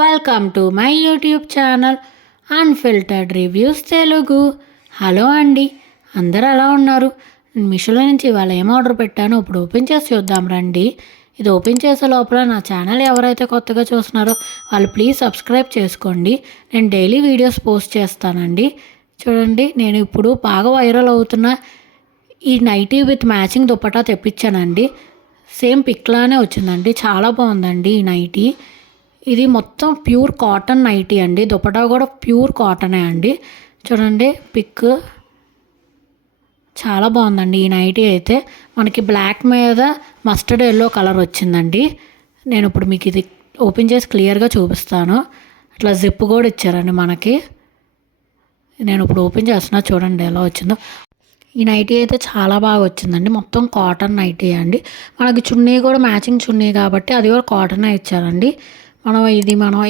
Welcome to my YouTube channel unfiltered reviews Telugu. Hello అండి, అందరూ ఎలా ఉన్నారు? నేను మీషోలో నుంచి ఇవాళ ఏం ఆర్డర్ పెట్టానో ఇప్పుడు ఓపెన్ చేసి చూద్దాం రండి. ఇది ఓపెన్ చేసే లోపల నా ఛానల్ ఎవరైతే కొత్తగా చూస్తున్నారో వాళ్ళు ప్లీజ్ సబ్స్క్రైబ్ చేసుకోండి. నేను డైలీ వీడియోస్ పోస్ట్ చేస్తానండి. చూడండి, నేను ఇప్పుడు బాగా వైరల్ అవుతున్న ఈ నైటీ విత్ మ్యాచింగ్ దుపట్టా తెప్పించానండి. సేమ్ పిక్లానే వచ్చిందండి, చాలా బాగుందండి ఈ నైటీ. ఇది మొత్తం ప్యూర్ కాటన్ నైటీ అండి. దుపట్టా కూడా ప్యూర్ కాటనే అండి. చూడండి పిక్, చాలా బాగుందండి ఈ నైటీ. అయితే మనకి బ్లాక్ మీద మస్టర్డ్ ఎల్లో కలర్ వచ్చిందండి. నేను ఇప్పుడు మీకు ఇది ఓపెన్ చేసి క్లియర్గా చూపిస్తాను. అట్లా జిప్ కూడా ఇచ్చారండి మనకి. నేను ఇప్పుడు ఓపెన్ చేస్తున్నా, చూడండి ఎలా వచ్చిందో. ఈ నైటీ అయితే చాలా బాగా వచ్చిందండి. మొత్తం కాటన్ నైటీ అండి. మనకి చున్నీ కూడా మ్యాచింగ్ చున్నీ కాబట్టి అది కూడా కాటనే ఇచ్చారండి. మనం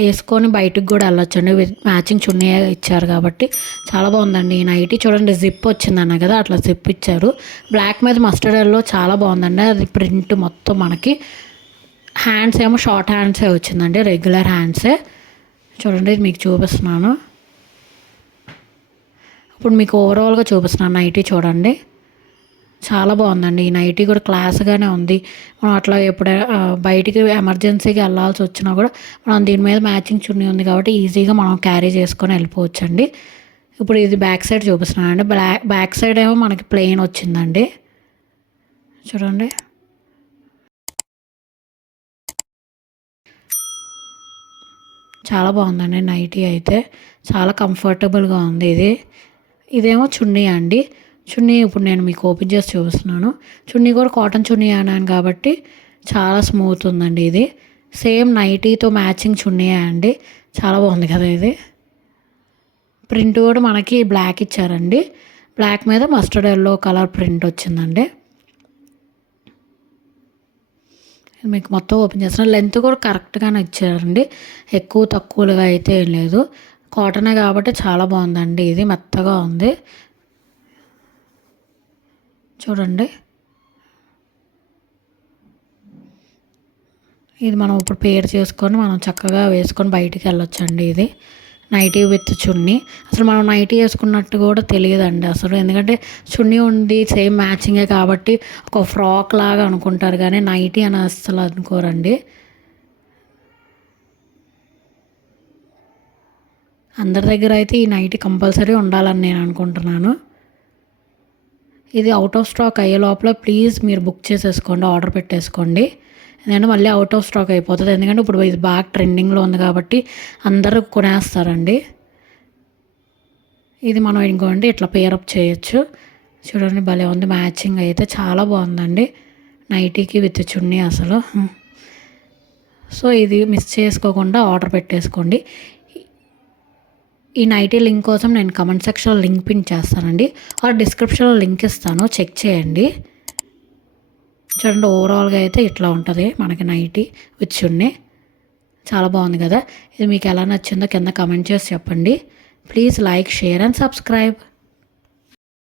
వేసుకొని బయటకు కూడా వెళ్ళొచ్చండి. మ్యాచింగ్ చున్నీ ఇచ్చారు కాబట్టి చాలా బాగుందండి ఈ నైటీ. చూడండి జిప్ వచ్చిందన్న కదా, అట్లా జిప్ ఇచ్చారు. బ్లాక్ మీద మస్టర్డ్ ఎల్లో చాలా బాగుందండి. అది ప్రింట్ మొత్తం మనకి. హ్యాండ్స్ ఏమో షార్ట్ హ్యాండ్సే వచ్చిందండి, రెగ్యులర్ హ్యాండ్సే. చూడండి మీకు చూపిస్తున్నాను. ఇప్పుడు మీకు ఓవరాల్గా చూపిస్తున్నాను నైటీ. చూడండి చాలా బాగుందండి ఈ నైటీ కూడా, క్లాస్గానే ఉంది. మనం అట్లా ఎప్పుడైనా బయటికి ఎమర్జెన్సీకి వెళ్ళాల్సి వచ్చినా కూడా మనం దీని మీద మ్యాచింగ్ చున్నీ ఉంది కాబట్టి ఈజీగా మనం క్యారీ చేసుకొని వెళ్ళిపోవచ్చండి. ఇప్పుడు ఇది బ్యాక్ సైడ్ చూపిస్తున్నానండి. బ్యాక్ సైడ్ ఏమో మనకి ప్లెయిన్ వచ్చిందండి. చూడండి చాలా బాగుందండి నైటీ అయితే, చాలా కంఫర్టబుల్గా ఉంది. ఇదేమో చున్నీ అండి. చున్నీ ఇప్పుడు నేను మీకు ఓపెన్ చేసి చూపిస్తున్నాను. చున్నీ కూడా కాటన్ చున్నీ అన్నాను కాబట్టి చాలా స్మూత్ ఉందండి. ఇది సేమ్ నైటీతో మ్యాచింగ్ చున్నీ అండి. చాలా బాగుంది కదా ఇది. ప్రింట్ కూడా మనకి బ్లాక్ ఇచ్చారండి. బ్లాక్ మీద మస్టర్డ్ ఎల్లో కలర్ ప్రింట్ వచ్చిందండి. మీకు మొత్తం ఓపెన్ చేస్తున్నాను. లెంత్ కూడా కరెక్ట్గానే ఇచ్చారండి, ఎక్కువ తక్కువగా అయితే ఏం లేదు. కాటనే కాబట్టి చాలా బాగుందండి. ఇది మెత్తగా ఉంది. చూడండి ఇది మనం ఇప్పుడు పేర్ చేసుకొని మనం చక్కగా వేసుకొని బయటికి వెళ్ళొచ్చండి. ఇది నైటీ విత్ చున్నీ. అసలు మనం నైటీ వేసుకున్నట్టు కూడా తెలియదండి అసలు, ఎందుకంటే చున్నీ ఉంది సేమ్ మ్యాచింగే కాబట్టి ఒక ఫ్రాక్ లాగా అనుకుంటారు, కానీ నైటీ అని అసలు అనుకోరండి. అందరి దగ్గర అయితే ఈ నైటీ కంపల్సరీ ఉండాలని నేను అనుకుంటున్నాను. ఇది అవుట్ ఆఫ్ స్టాక్ అయ్యే లోపల ప్లీజ్ మీరు బుక్ చేసేసుకోండి, ఆర్డర్ పెట్టేసుకోండి. ఎందుకంటే మళ్ళీ అవుట్ ఆఫ్ స్టాక్ అయిపోతుంది. ఎందుకంటే ఇప్పుడు ఇది బాగా ట్రెండింగ్లో ఉంది కాబట్టి అందరూ కొనేస్తారండి. ఇది మనం ఇంకోండి ఇట్లా పేరప్ చేయొచ్చు. చూడండి భలే ఉంది, మ్యాచింగ్ అయితే చాలా బాగుందండి నైటీకి విత్ చున్నీ అసలు. సో ఇది మిస్ చేసుకోకుండా ఆర్డర్ పెట్టేసుకోండి. ఈ నైటీ లింక్ కోసం నేను కమెంట్ సెక్షన్లో లింక్ పిన్ చేస్తానండి, ఆర్ డిస్క్రిప్షన్లో లింక్ ఇస్తాను, చెక్ చేయండి. చూడండి ఓవరాల్గా అయితే ఇట్లా ఉంటుంది మనకి నైటీ విత్ చున్నీ. చాలా బాగుంది కదా. ఇది మీకు ఎలా నచ్చిందో కింద కమెంట్ చేసి చెప్పండి. Please like, share and subscribe.